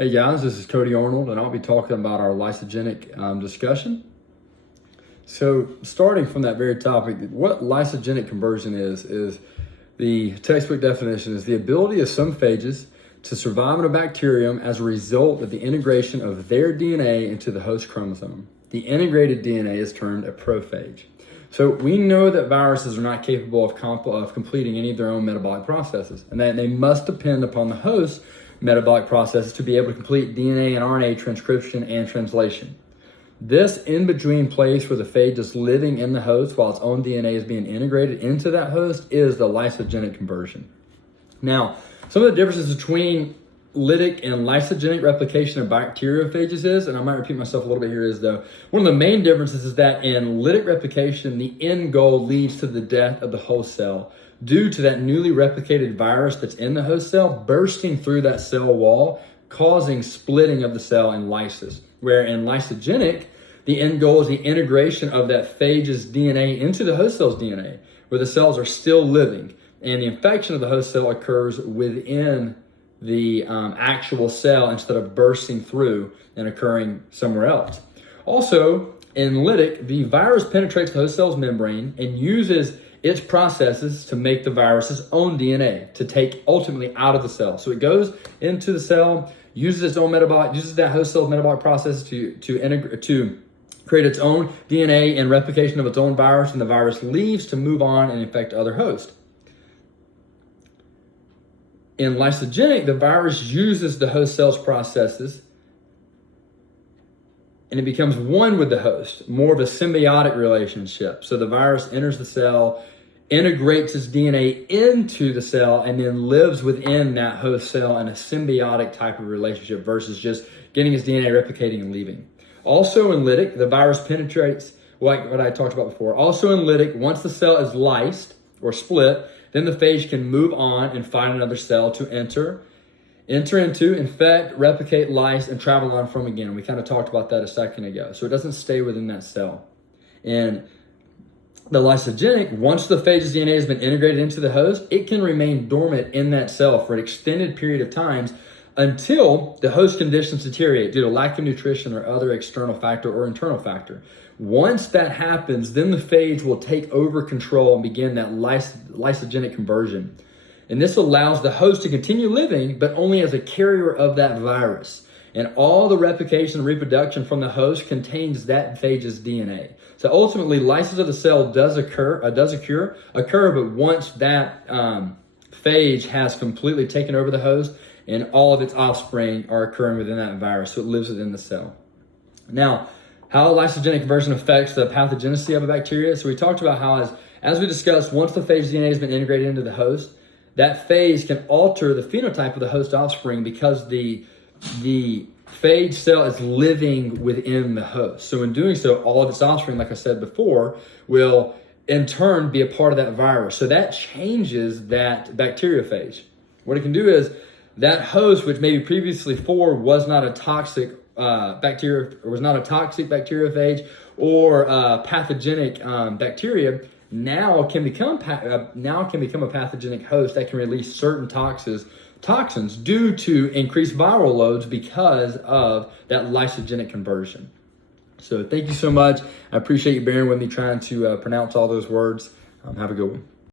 Hey guys, this is Cody Arnold, and I'll be talking about our lysogenic discussion. So starting from that very topic, what lysogenic conversion is the textbook definition is the ability of some phages to survive in a bacterium as a result of the integration of their DNA into the host chromosome. The integrated DNA is termed a prophage. So we know that viruses are not capable of completing any of their own metabolic processes, and that they must depend upon the host metabolic processes to be able to complete DNA and RNA transcription and translation. This in-between place where the phage is living in the host while its own DNA is being integrated into that host is the lysogenic conversion. Now, some of the differences between lytic and lysogenic replication of bacteriophages is, and I might repeat myself a little bit here, is though one of the main differences is that in lytic replication, the end goal leads to the death of the host cell due to that newly replicated virus that's in the host cell bursting through that cell wall, causing splitting of the cell and lysis. Where in lysogenic, the end goal is the integration of that phage's DNA into the host cell's DNA, where the cells are still living, and the infection of the host cell occurs within the actual cell instead of bursting through and occurring somewhere else. Also, in lytic, the virus penetrates the host cell's membrane and uses its processes to make the virus's own DNA to take ultimately out of the cell. So it goes into the cell, uses that host cell's metabolic process to create its own DNA and replication of its own virus, and the virus leaves to move on and infect other hosts. In lysogenic, the virus uses the host cell's processes and it becomes one with the host, more of a symbiotic relationship. So the virus enters the cell, integrates its DNA into the cell, and then lives within that host cell in a symbiotic type of relationship versus just getting its DNA, replicating, and leaving. Also in lytic, the virus penetrates, like what I talked about before. Also in lytic, once the cell is lysed or split, then the phage can move on and find another cell to enter into, infect, replicate, lyse, and travel on from again. We kind of talked about that a second ago. So it doesn't stay within that cell. And the lysogenic, once the phage's DNA has been integrated into the host, it can remain dormant in that cell for an extended period of times until the host conditions deteriorate due to lack of nutrition or other external factor or internal factor. Once that happens, then the phage will take over control and begin that lysogenic conversion. And this allows the host to continue living, but only as a carrier of that virus. And all the replication and reproduction from the host contains that phage's DNA. So ultimately, lysis of the cell does occur, but once that phage has completely taken over the host, and all of its offspring are occurring within that virus, so it lives within the cell. Now, how lysogenic conversion affects the pathogenicity of a bacteria. So we talked about how, as we discussed, once the phage DNA has been integrated into the host, that phage can alter the phenotype of the host offspring because the phage cell is living within the host. So in doing so, all of its offspring, like I said before, will in turn be a part of that virus. So that changes that bacteriophage. What it can do is that host, which maybe previously was not a toxic bacteriophage or pathogenic bacteria, now can become a pathogenic host that can release certain toxins due to increased viral loads because of that lysogenic conversion. So thank you so much. I appreciate you bearing with me trying to pronounce all those words. Have a good one.